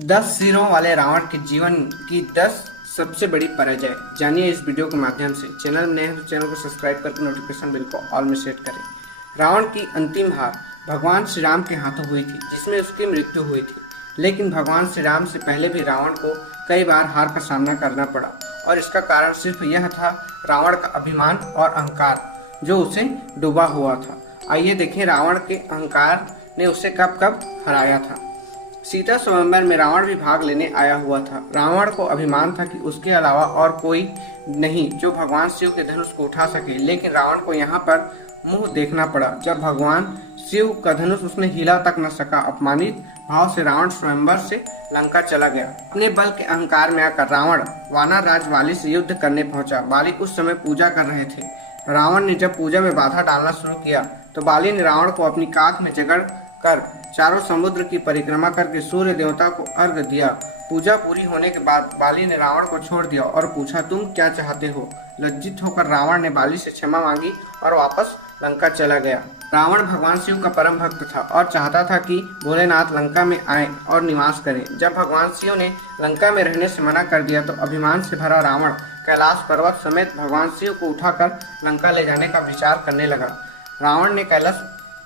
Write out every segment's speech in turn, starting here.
10 सिरों वाले रावण के जीवन की 10 सबसे बड़ी पराजय जानिए इस वीडियो के माध्यम से। चैनल में नए हैं तो चैनल को सब्सक्राइब करके नोटिफिकेशन बिल को ऑल में सेट करें। रावण की अंतिम हार भगवान श्री राम के हाथों हुई थी, जिसमें उसकी मृत्यु हुई थी। लेकिन भगवान श्री राम से पहले भी रावण को कई बार हार का सामना करना पड़ा, और इसका कारण सिर्फ यह था रावण का अभिमान और अहंकार जो उसे डूबा हुआ था। आइए देखें रावण के अहंकार ने उसे कब कब हराया था। सीता स्वयंवर में रावण भी भाग लेने आया हुआ था। रावण को अभिमान था कि उसके अलावा और कोई नहीं जो भगवान शिव के धनुष को उठा सके, लेकिन रावण को यहाँ पर मुंह देखना पड़ा जब भगवान शिव का धनुष उसने हिला तक न सका। अपमानित भाव से रावण स्वयंवर से लंका चला गया। अपने बल के अहंकार में आकर रावण वानर राज वाली से युद्ध करने पहुंचा। वाली उस समय पूजा कर रहे थे। रावण ने जब पूजा में बाधा डालना शुरू किया तो बाली ने रावण को अपनी काख में जकड़ कर चारों समुद्र की परिक्रमा करके सूर्य देवता को अर्घ दिया। पूजा पूरी होने के बाद बाली ने रावण को छोड़ दिया और पूछा, तुम क्या चाहते हो? लज्जित होकर रावण ने बाली से क्षमा मांगी और वापस लंका चला गया। रावण भगवान शिव का परम भक्त था और चाहता था कि भोलेनाथ लंका में आए और निवास करें। जब भगवान शिव ने लंका में रहने से मना कर दिया तो अभिमान से भरा रावण कैलाश पर्वत समेत भगवान शिव को उठाकर लंका ले जाने का विचार करने लगा। रावण ने कैलाश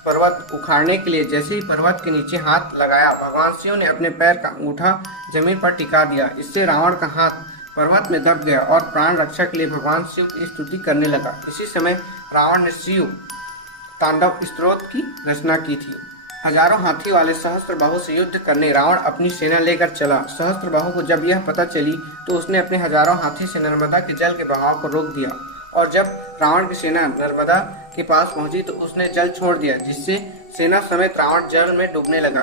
पर्वत उखाड़ने के लिए जैसे ही पर्वत के नीचे हाथ लगाया, भगवान शिव ने अपने पैर का अंगूठा जमीन पर टिका दिया। इससे रावण का हाथ पर्वत में दब गया और प्राण रक्षा के लिए भगवान शिव की स्तुति करने लगा। इसी समय रावण ने शिव तांडव स्तोत्र की रचना की थी। हजारों हाथी वाले सहस्त्रबाहु से युद्ध करने रावण अपनी सेना लेकर चला। सहस्त्रबाहु को जब यह पता चली तो उसने अपने हजारों हाथी से नर्मदा के जल के बहाव को रोक दिया, और जब रावण की सेना नर्मदा के पास पहुंची तो उसने जल छोड़ दिया, जिससे सेना समेत रावण जल में डूबने लगा।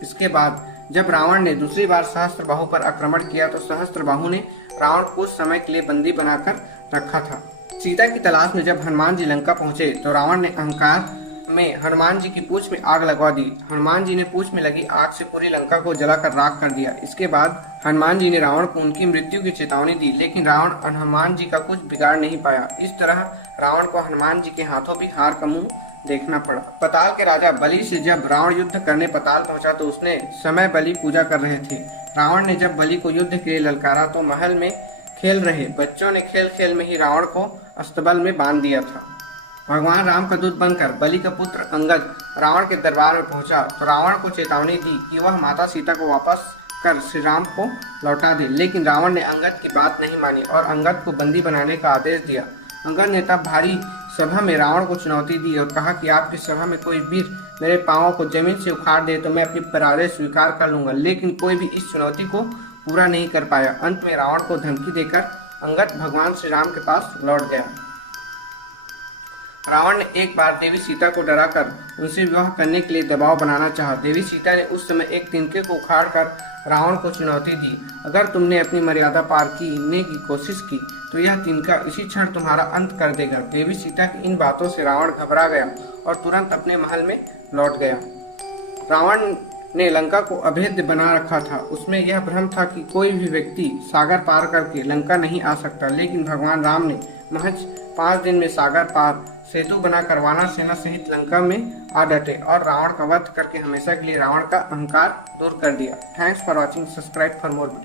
इसके बाद जब रावण ने दूसरी बार सहस्त्रबाहु पर आक्रमण किया तो सहस्त्रबाहु ने रावण को कुछ समय के लिए बंदी बनाकर रखा था। सीता की तलाश में जब हनुमान जी लंका पहुंचे तो रावण ने अहंकार में हनुमान जी की पूंछ में आग लगवा दी। हनुमान जी ने पूंछ में लगी आग से पूरी लंका को जलाकर राख कर दिया। इसके बाद हनुमान जी ने रावण को उनकी मृत्यु की चेतावनी दी, लेकिन रावण हनुमान जी का कुछ बिगाड़ नहीं पाया। इस तरह रावण को हनुमान जी के हाथों भी हार का मुंह देखना पड़ा। पताल के राजा बलि से जब रावण युद्ध करने पताल पहुंचा तो उसने समय बलि पूजा कर रहे थे। रावण ने जब बलि को युद्ध के लिए ललकारा तो महल में खेल रहे बच्चों ने खेल खेल में ही रावण को अस्तबल में बांध दिया था। भगवान राम का दूत बनकर बलि का पुत्र अंगद रावण के दरबार में पहुंचा तो रावण को चेतावनी दी कि वह माता सीता को वापस कर श्री राम को लौटा दे, लेकिन रावण ने अंगद की बात नहीं मानी और अंगद को बंदी बनाने का आदेश दिया। अंगद ने तब भारी सभा में रावण को चुनौती दी और कहा कि आपकी सभा में कोई वीर मेरे पांवों को जमीन से उखाड़ दे तो मैं अपनी पराजय स्वीकार कर लूंगा, लेकिन कोई भी इस चुनौती को पूरा नहीं कर पाया। अंत में रावण को धमकी देकर अंगद भगवान श्री राम के पास लौट गया। रावण ने एक बार देवी सीता को डराकर उनसे विवाह करने के लिए दबाव बनाना चाहा। देवी सीता ने उस समय एक तिनके को उखाड़कर रावण को चुनौती दी, अगर तुमने अपनी मर्यादा पार करने की कोशिश की तो यह तिनका इसी क्षण तुम्हारा अंत कर देगा। देवी सीता की इन बातों से रावण घबरा गया और तुरंत अपने महल में लौट गया। रावण ने लंका को अभेद्य बना रखा था। उसमें यह भ्रम था कि कोई भी व्यक्ति सागर पार करके लंका नहीं आ सकता, लेकिन भगवान राम ने महज 5 दिन में सागर पार सेतु बनाकर वानर सेना सहित लंका में आ डटे और रावण का वध करके हमेशा के लिए रावण का अहंकार दूर कर दिया। Thanks for watching. Subscribe for more video.